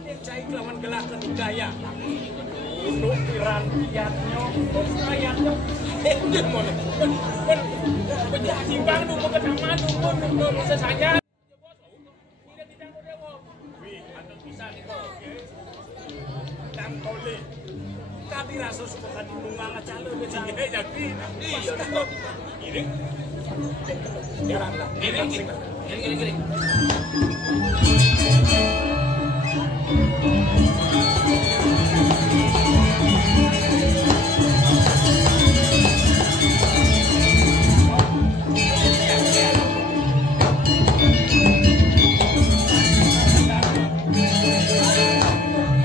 Ada cai kelawan gelakan gaya. Untuk piran kiatnya, kayaknya. Dia mau penjadi bang dulu ke taman dulu bisa saja. Wih, ada bisa nih kok. Tam kole. Tapi rasa suka di nungang calon jadi. Iya, ini. Gini.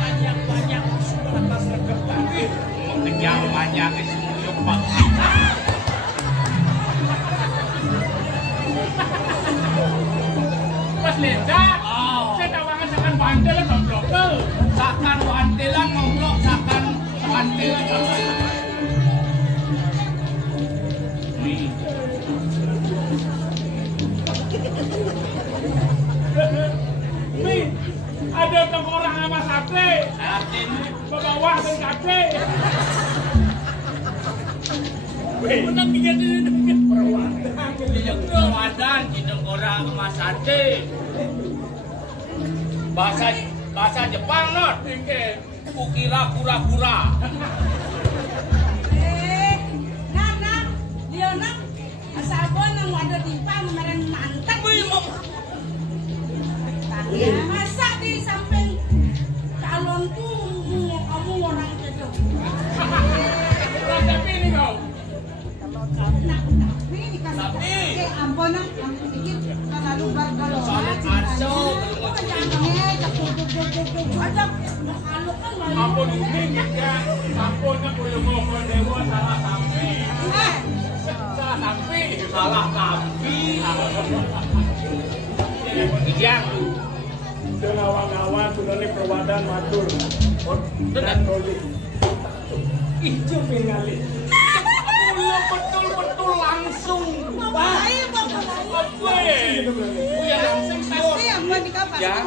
Banyak sudah atas regep tadi. Mengejar banyak semuyuk Pak. Mas Lenda, saya tawangan sakan bandelan ngoblok. Sakan bandelan ngoblok, sakan bandelan. Mi, ada orang sama sate. Bawah dan kate. Menang tiga perawadan hidung orang sama sate. Bahasa Jepang not. Kukira kura-kura. Nak, dia nak asal pun nang wadah timpa meren mantap. Ya masa di samping calon tuh kamu orang cocok. Tapi ini kau. Tapi dikasih ampun nak, aku pikir terlalu bergalau. Ampun uning ya. Ampun nak boleh ngomong dewa salah sampi. Salah sampi. Iya. Ngawan-ngawan sudah nih perwadan matur. Dan koli. Ijo pengali. Betul langsung. Baik, Ya langsung pasti ampun di kapal. Ya,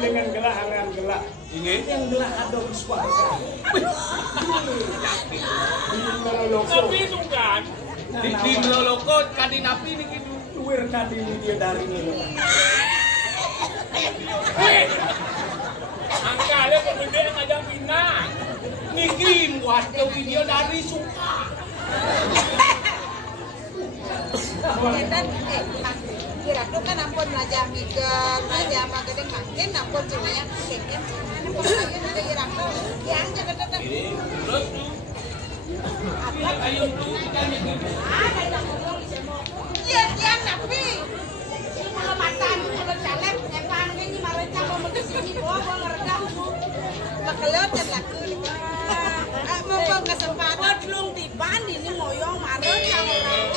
dengan gelah hangan gelah. Yang gelah ada suara. Tapi itu kan. Di Loloko kadi napi ini gitu. Duir kadi dia dari ini. Angkanya kemudian aja pinang. Ngirim waktu video dari suka. Kira tuh kan ampun aja mikir, aja apa gedeng mangkin ampun cuma yang keken. Ini pun ada kira tuh yang jaga tetap. Terus ayo tuh kita nih. Iya, yang tapi kalau matan kalau caleg epan ini mareca mau ke sini bawa ngeredam tuh. Bekelot dan laku. Mumpung kesempatan belum tiba ini moyong mareca orang.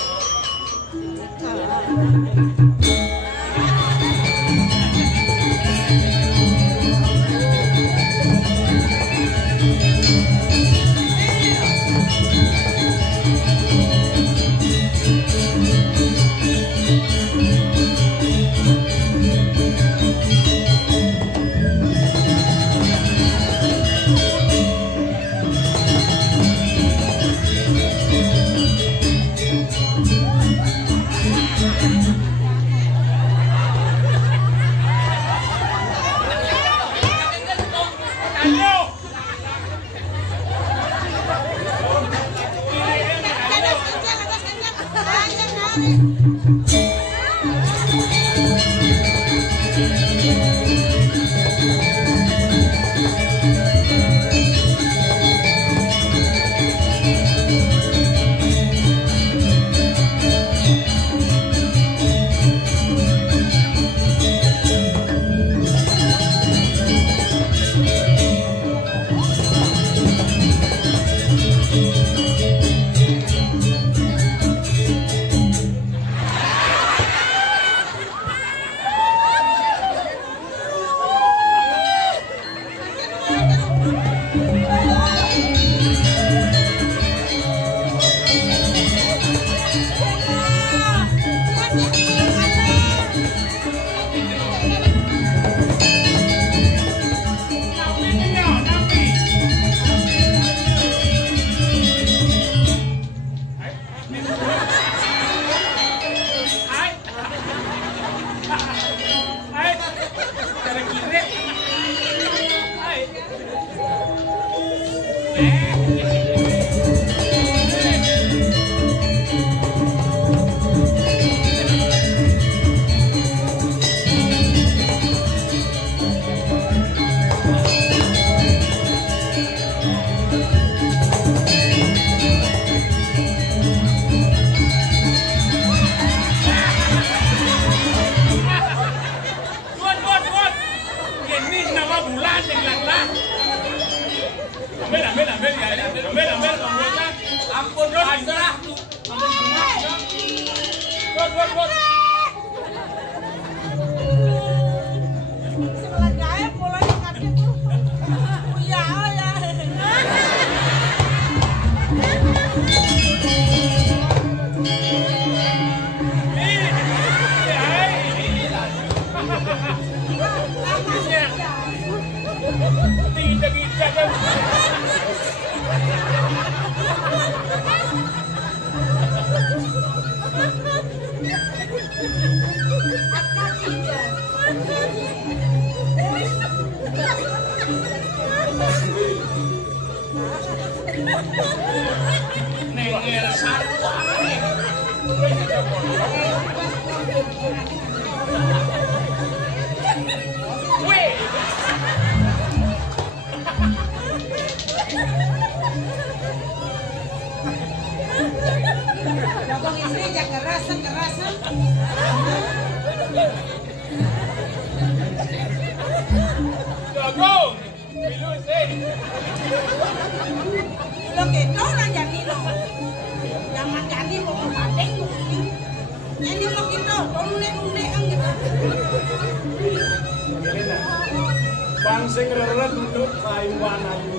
Bang sing reret untuk kayuan ayu.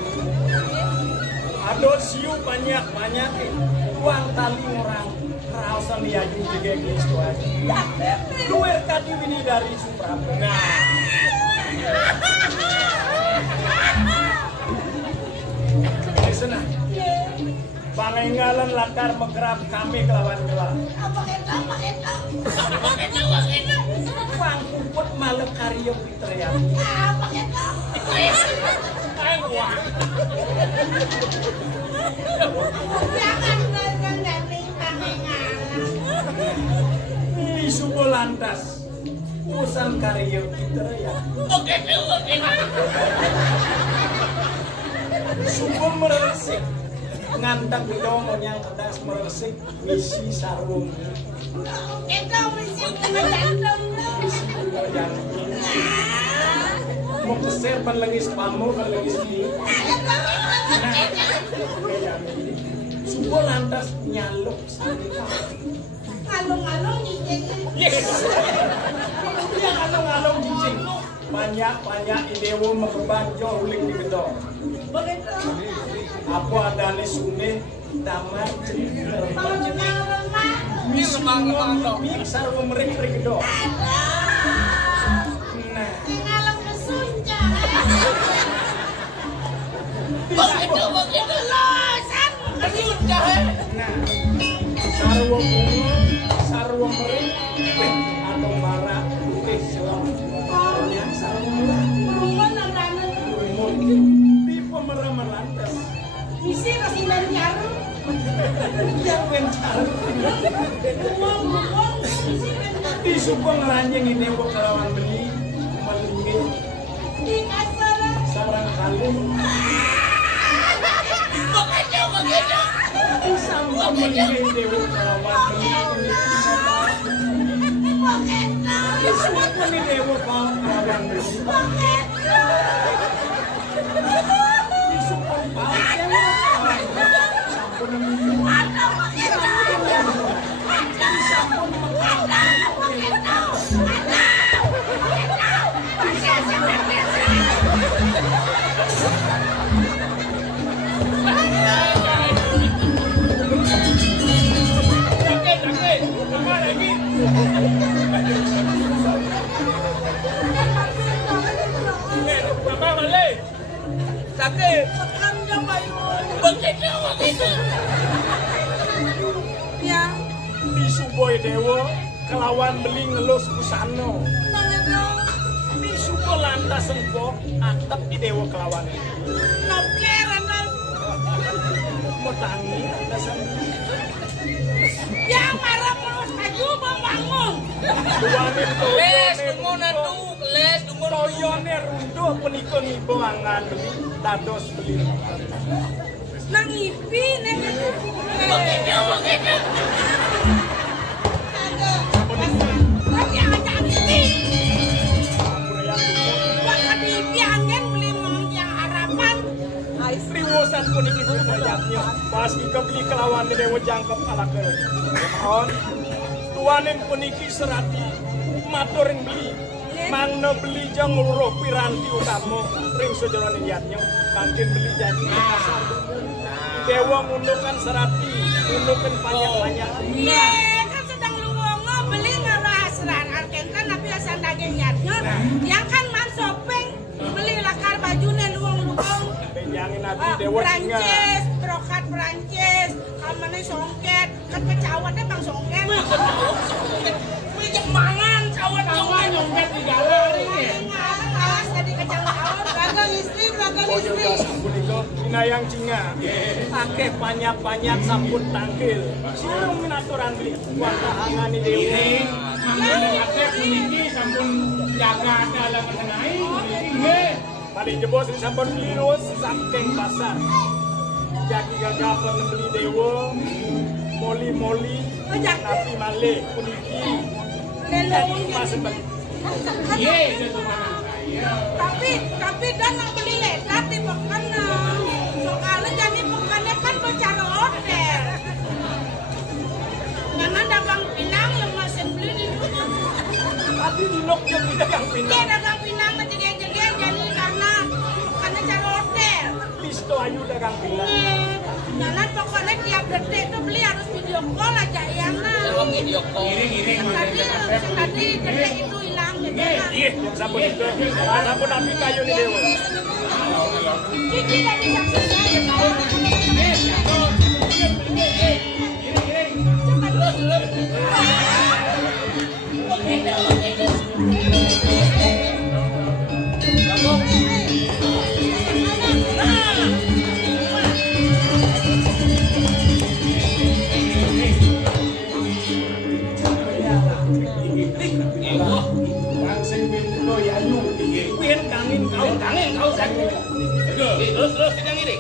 Aduh siu banyak uang tali orang raosan ayu juga gitu aja. Luar kadi ini dari Suprapna. Sana. Pangenggalan lakar mekerap kami kelawan kelawan. Apa itu? Bang kumput malu karyo Fitria. Apa itu? Jangan di subuh lantas urusan karyo Fitria. Oke. Subuh meresik ngantang bidong yang kedas meresik misi sarung. Itu misi jantung. Mau keser penlengis pamu penlengis ini. Subuh lantas nyaluk Ngalung-ngalung cicing. Iya ngalung-ngalung cicing. Banyak idewo mengebanjo uling di gedong. Begitu. Apa adane sune taman cerita mik sarwa merek gedong. Nah, Ngalung kesunca. Begitu. Losan. Kesunca. nah, sarwa merek atau bara putih selam. Yang sarwa merek. Rumun nang Di pemeram lantas. isi kasinan nyaru. Yang mencar. Ngomong isi Di suku ngeranjing ini kelawan beli melinggih di kasar. sarang kalung. Begitu. Di sambal melinggih dewa kelawan beli. Di suku ni dewa kelawan beli. Di suku pau dewa sampun Sakit. Sekamnya bayun. Begitu. Ya. di suboy dewa kelawan beli ngelus busano. Di suku lantas sengkok atap di dewa kelawan. Nokeran. mau tangi dasar. Yang marah terus maju membangun. Tuane Les tunggu natu, les tunggu toyone runtuh punika ngibo angan beli dados beli. Nang ipi nek begitu. tapi aja ipi. Bahkan ipi angin beli yang harapan. Riwosan puniki derajatnya. Pas ika beli kelawan dewa jangkep ala keun. Mohon tuanen puniki serati maturing beli. Mangna beli jang ngluruh piranti utama ring sejroning yatnya mangkin beli janji pasar. Dewa ngundukan serati, ngundukan banyak-banyak. Iya, kan sedang luwongo beli ngerahasiran arkentan tapi asal daging yatnya. Yang kan man sopeng beli lakar bajunya luwong-luwong. Benjangin nanti dewa singa. Prancis, brokat Prancis, kamane songket, kan kecawatnya bang songket. Wih mangan cawan nyongket di galer ini. Awas tadi kecawat, gagang istri. Boyo gas punika inayang cinga. Akeh banyak-banyak sampun tangkil. Silung minaturan beli wantahangani dewi. Mangane akeh puniki sampun jaga dalam menenai nggih. Balik jebos di sampun lirus saking pasar. Jaki gagapan beli dewa. Moli-moli. Napi malih puniki. Jadi masih balik. Ye, itu mana saya. Tapi dan nak beli ledat di pekan. Soalnya jadi pekannya kan bicara hotel. Karena dagang pinang lemasin beli di rumah. Tapi nok yang di dagang Dia pinang. dagang pinang ngejegeng-jegeng jadi karena cara hotel. Pisto ayu dagang pinang. Karena pokoknya tiap detik tuh beli harus video call aja yang Kalau video call. tadi detik itu hilang gitu kan. Iya, yang sampun itu. Sampun api kayu nih dewa. Cici dari saksinya ya Terus kita ngiri.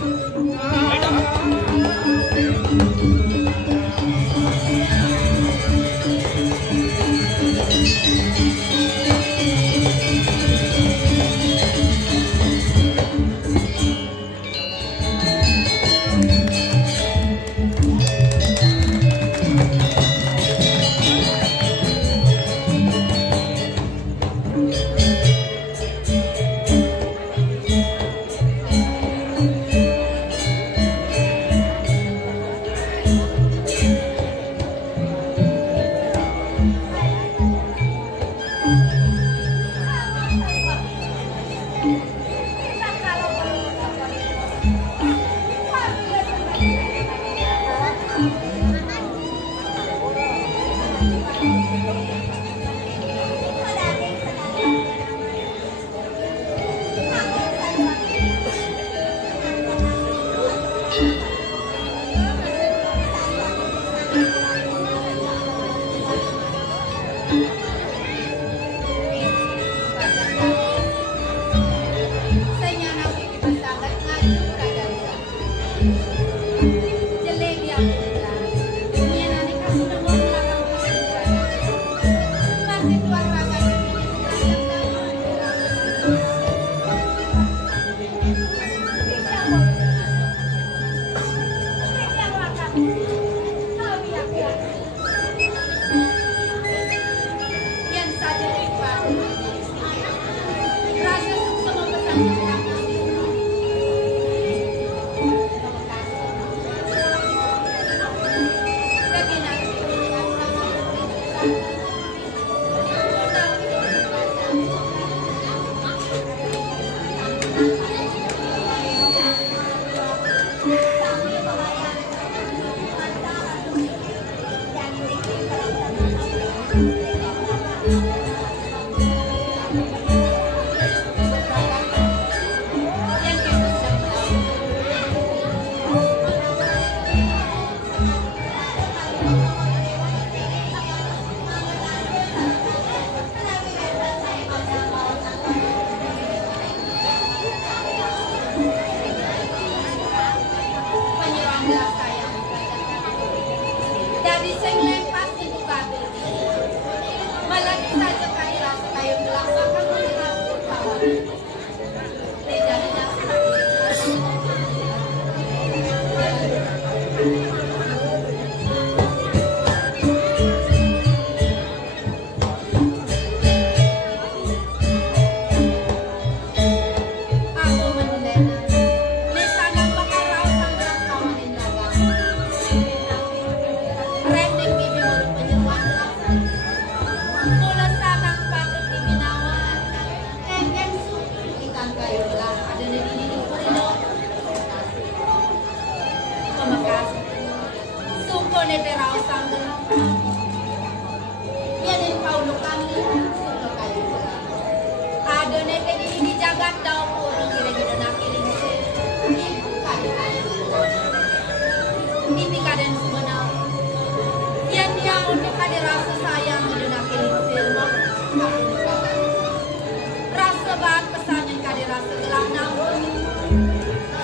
setelah namun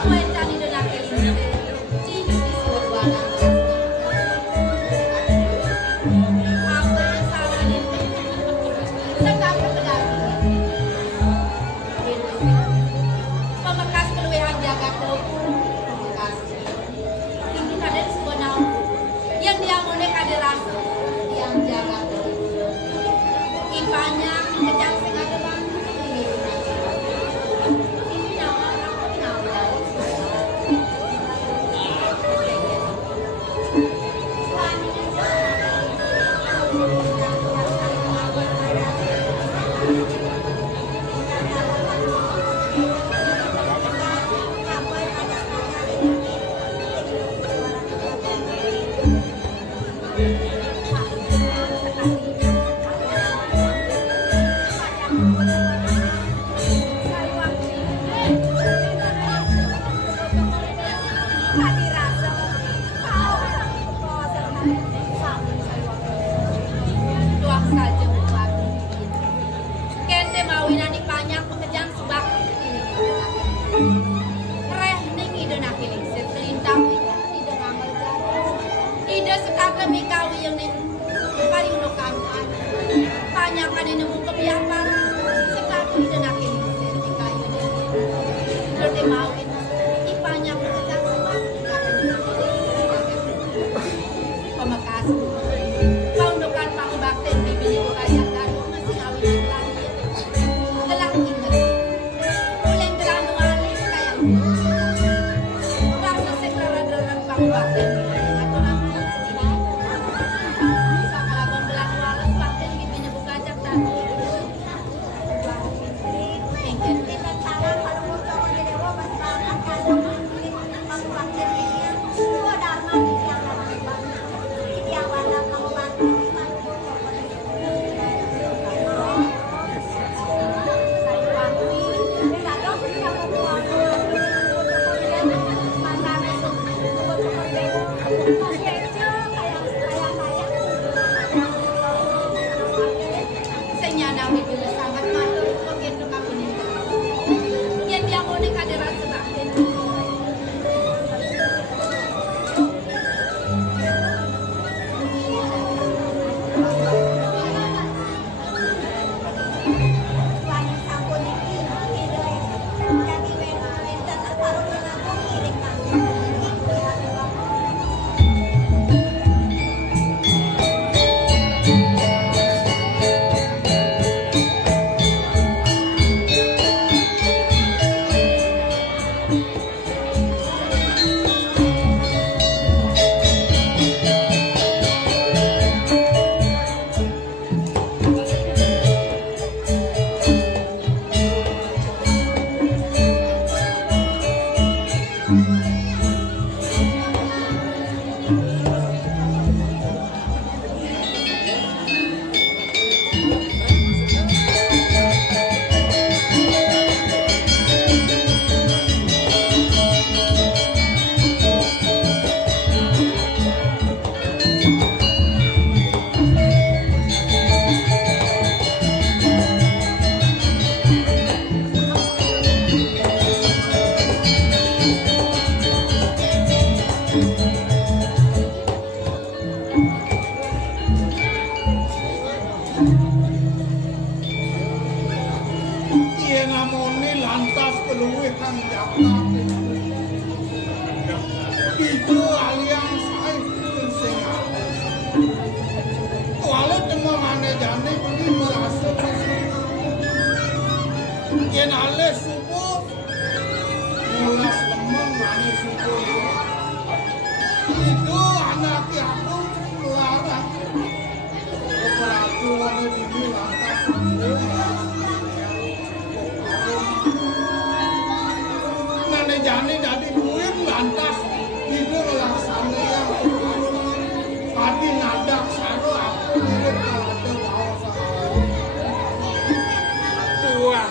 suecan ide nak kelise cici disebut bala apa yang salah nih sedang berlari pemekas keluhan jaga tuh pemekas ini ada di sebuah nama yang dia monek ada rasa yang jaga tuh ipanya kejang sengaja bang ini nama aku nama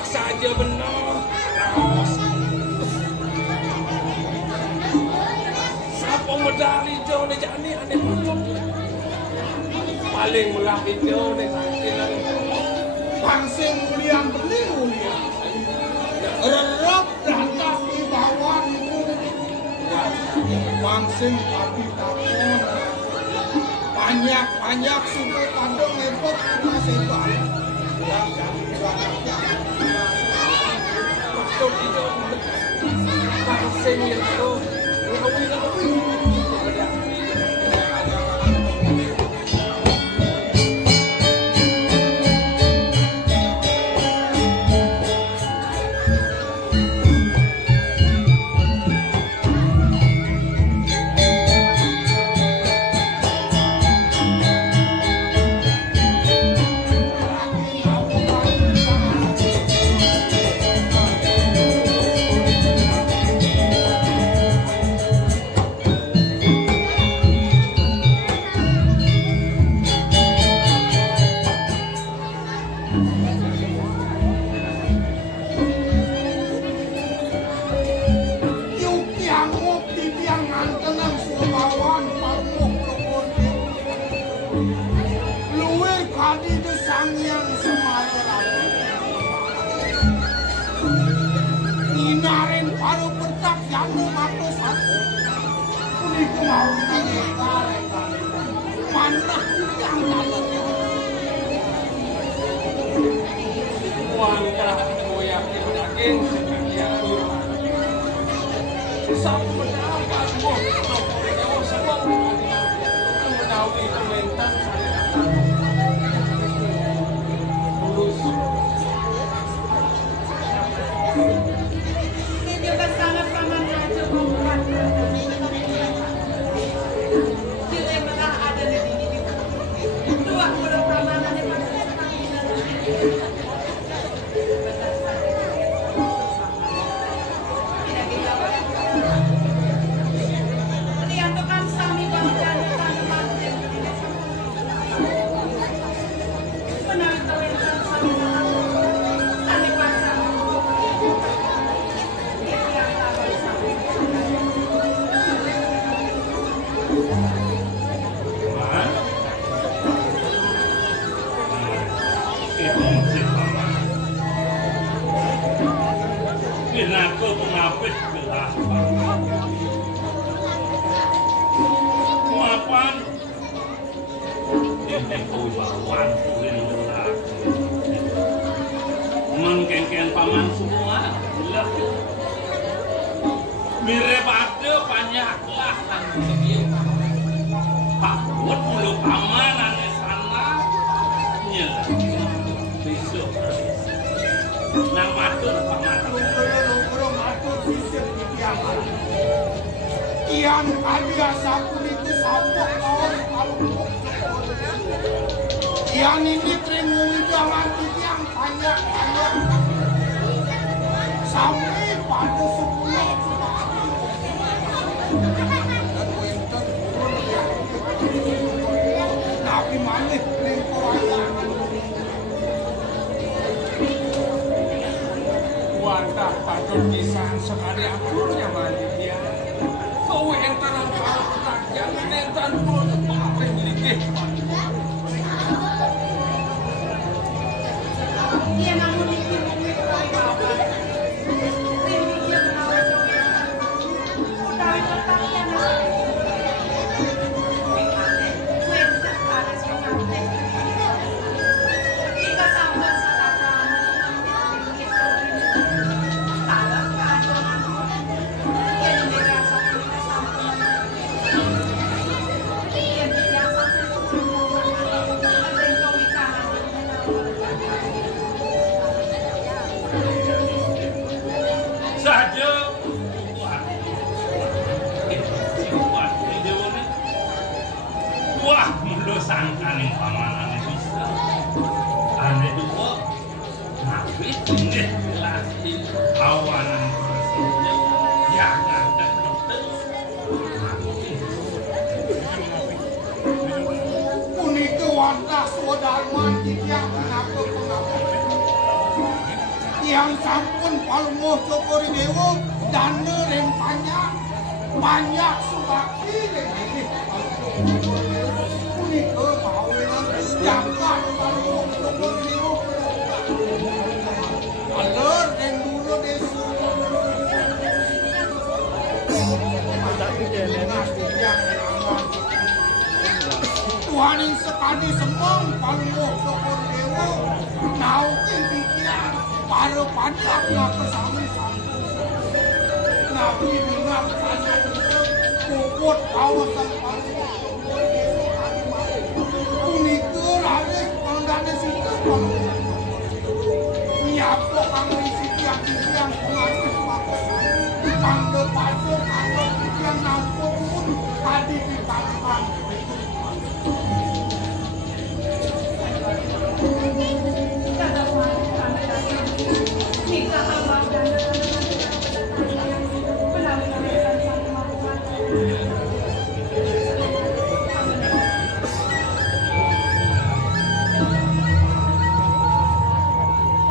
saja benar. Siapa medali jauh ni jani aneh pun. Paling melaki jauh ni sakit. Pangsing mulia beli mulia. Pangsing kapitamun banyak suku pandang ngepot nasibah yang jadi Betul itu. Pangsing itu lebih. Inarin paru bertak jamu matu satu uniku mau tanya mana yang dalamnya Wangkah yakin sebagai turun. Sampai mendapat mau sebab menawi komentar lulus. Ini bersama paman raja membuat tidak pernah ada di sini. Dua puluh pamanannya masih Aku pengapit gelas Muapan ini kubawan kuling gelas mengkengken paman semua mirip ada banyaklah Pak buat mulu paman aneh sana nyelah besok nang matur paman Kian biasa itu sabuk kawan kalau Kian ini teringung jalan yang banyak sampai pada 10 tapi manis Wangkah patut kisah sekali aturnya balik dia. Kau yang terang tak jangan yang tanpa apa yang milik dia namun itu sangkaning pamanane bisa ane dua nabi ini lagi awanan persisnya ya ada dokter punika wantah swadharman yang menapa yang sampun palmo cokori dewa dana rempanya banyak subakti ini punika bawelan jangan palmo cokori dewa alur dan dulu desu tak kejadian kadi semong palmo sokor dewa naukin pikiran para padak na kesami sangku nabi dengar sana puput kawasan palmo sokor dewa kadi mau unika lalis pandane situ palmo nyapo kang isi tiang pengatur pakesan kang depaso kang tiang nampung pun kadi dipangkan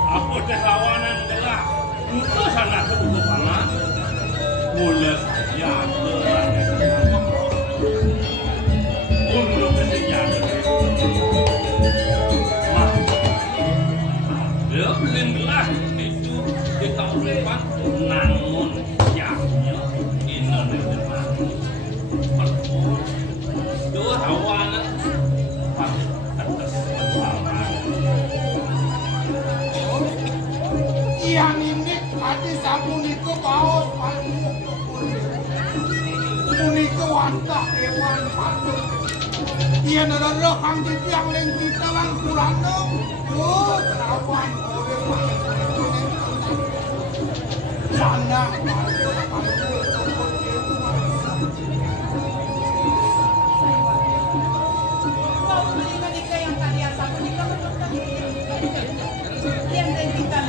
Aku terlawanan adalah itu sangat kebutuhan mula saya untuk kesejahteraan belumlah itu kita lepas namun yaknya Indonesia perlu dua hawana atas yang ini kadi sapuniko baos palmu puniko wantah hewan patut iya nara kang yang leng kita lang kurano terawan oleh sanang mau beli menikah yang tadi asal menikah betul tadi yang dan kita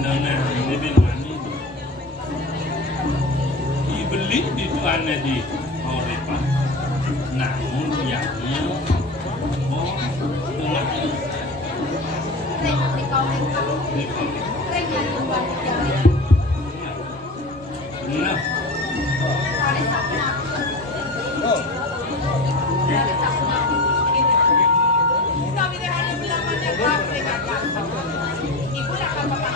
Andona ini bin mani. Dibeli di tuannya di Aurepa. Namun pihaknya oh tengah Di kau yang buat jalan. benar. Hari Sabtu. Hari Sabtu. Kami dah ada belamannya kau mereka. Ibu dah kau bapak.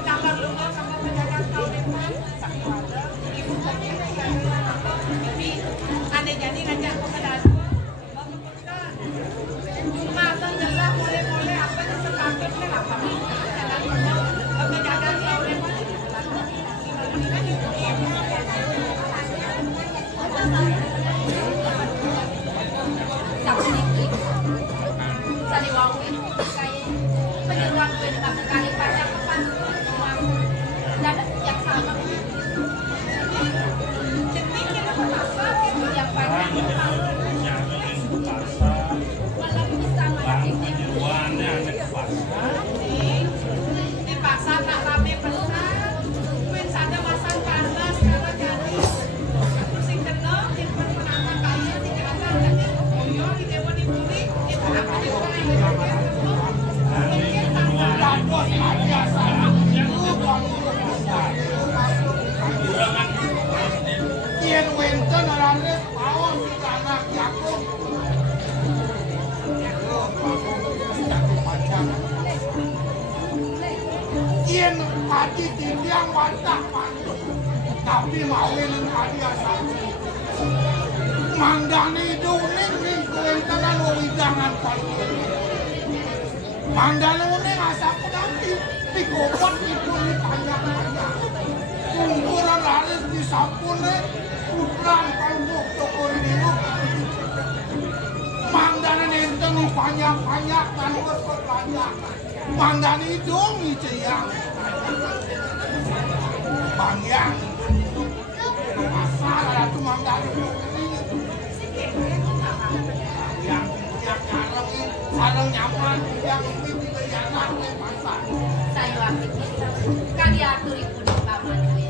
Kamar luar sama penjaga kau depan. Ibu tadi jadi aneh jadi ngajak kau ke dalam. Masa jelas boleh apa yang sekalian ni apa ni? Penjaga kau depan. Saliwawin kayak penyuruhan gue dengan kali pacar kepas dan yang sama cetik kita pasar yang banyak malah bisa malah Di pasar tak rame pesan. Mungkin ada pasar panas kalau jadi pusing kenal di penangan kaya di pasar jadi oyo di dewa di buri itu apa di orang Yen wenten orangnya pawon di anak Yakub. Yen hati tindiang wantak mantu, tapi mawin hati asal. Manggani duning ning kuwentenan wijangan kali. Manggani uning asal penanti, pikopot ipun dipanjang-panjang. Kumpulan laris disampune, putrang kalbuk tokor diru. Manggani nenten panjang-panjang, tanur panjang. Manggani dong iceyang. Panjang. Asal ada tu manggani ini. Yang sarang nyaman, yang ini tidak nyaman di pasar. saya waktu kita kali atur ibu di paman gue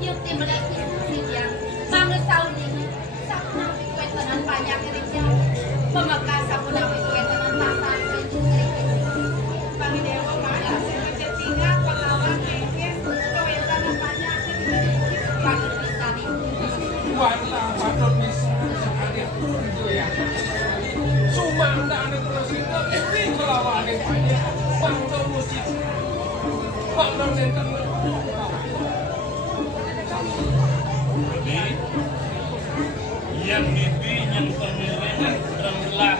yuk tim lagi yang manggil tahun ini sapu nabi kue tenan banyak kerja pemakas sapu nabi kue tenan pasar Kami dewa mana sebagai tinggal pengawal kekes kewetan banyak panggil bisa nih Warna patron bisa sekali itu ya. Sumanda ane terus itu ini kelawan banyak. Bangsa musik, bangsa nenten. Jadi yang bibi yang pemilihan terbelah.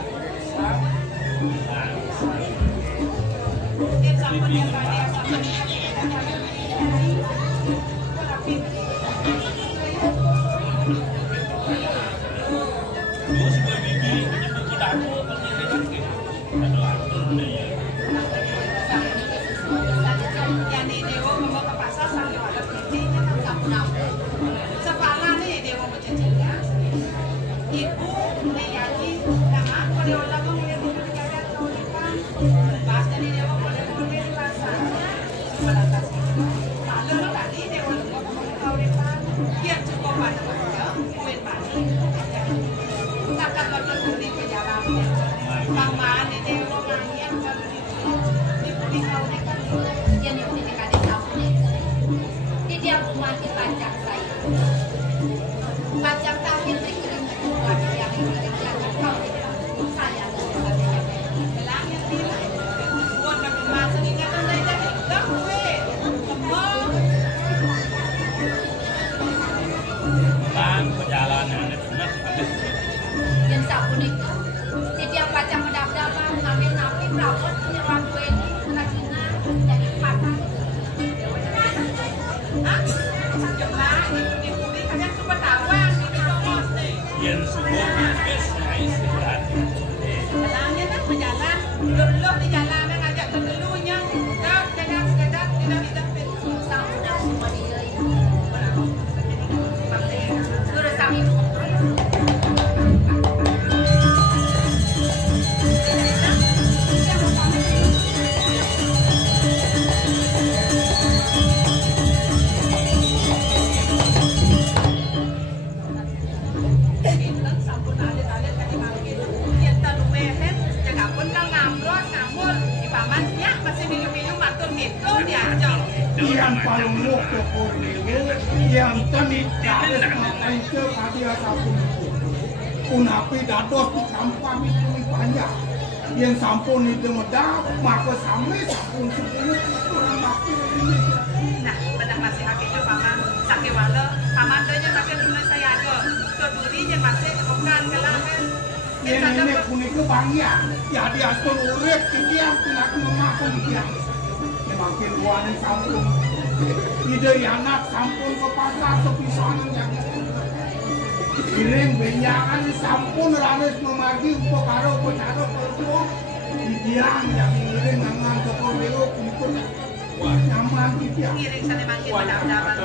dia sama dia banyak sama Terus bibi menyebut ke dapur pemilihan ke. Ada atur dia. yang di dewa membawa ke pasar sampai ada pintinya kan sapu nabi. Sepala nih dewa bercicinya. Ibu neyaki nama pada orang mengulir di negara tahun depan. Pas dari dewa pada mengulir di pasar. Melatas itu. Lalu tadi dewa lupa mengulir tahun depan. Dia cukup pada kerja, kuit padi. Takkan bakal beri kejalan. Paman ini dewa ngangian kalau di tahun depan. yang ibu di kadek sapu nih di dia rumah di pajak saya pajak tahun dikirim buat yang kerja kau saya Belangnya tidak. Buat kami masuk ingatan dari tadi. Dah kue. Kembang. Kan perjalanan pernah habis. yang sapu nih di dia pajak medap-dapan ngambil napi perawat penyerang gue kerajinan jadi patah Hah? Jemaah di kuning yang paling mau toko dewe yang tadi dari ngapain ke kadia satu unapi dados di kampung itu banyak yang sampun itu medap maka sampai sampun sepuluh orang mati Nah, benar masih hakiknya paman sakit wala paman danya masih dulu saya ada keduri yang masih bukan kelahan ini kuning ke bangya ya dia asal urip ketiak tidak memakan dia makin luarin sampun ide anak sampun ke pasar sepisanan yang Iring benyakan sampun rames memagi untuk karo pencaro perempuan didiang yang iring ngangan toko dewa untuk nyaman didiang ngiring sana makin benar-benar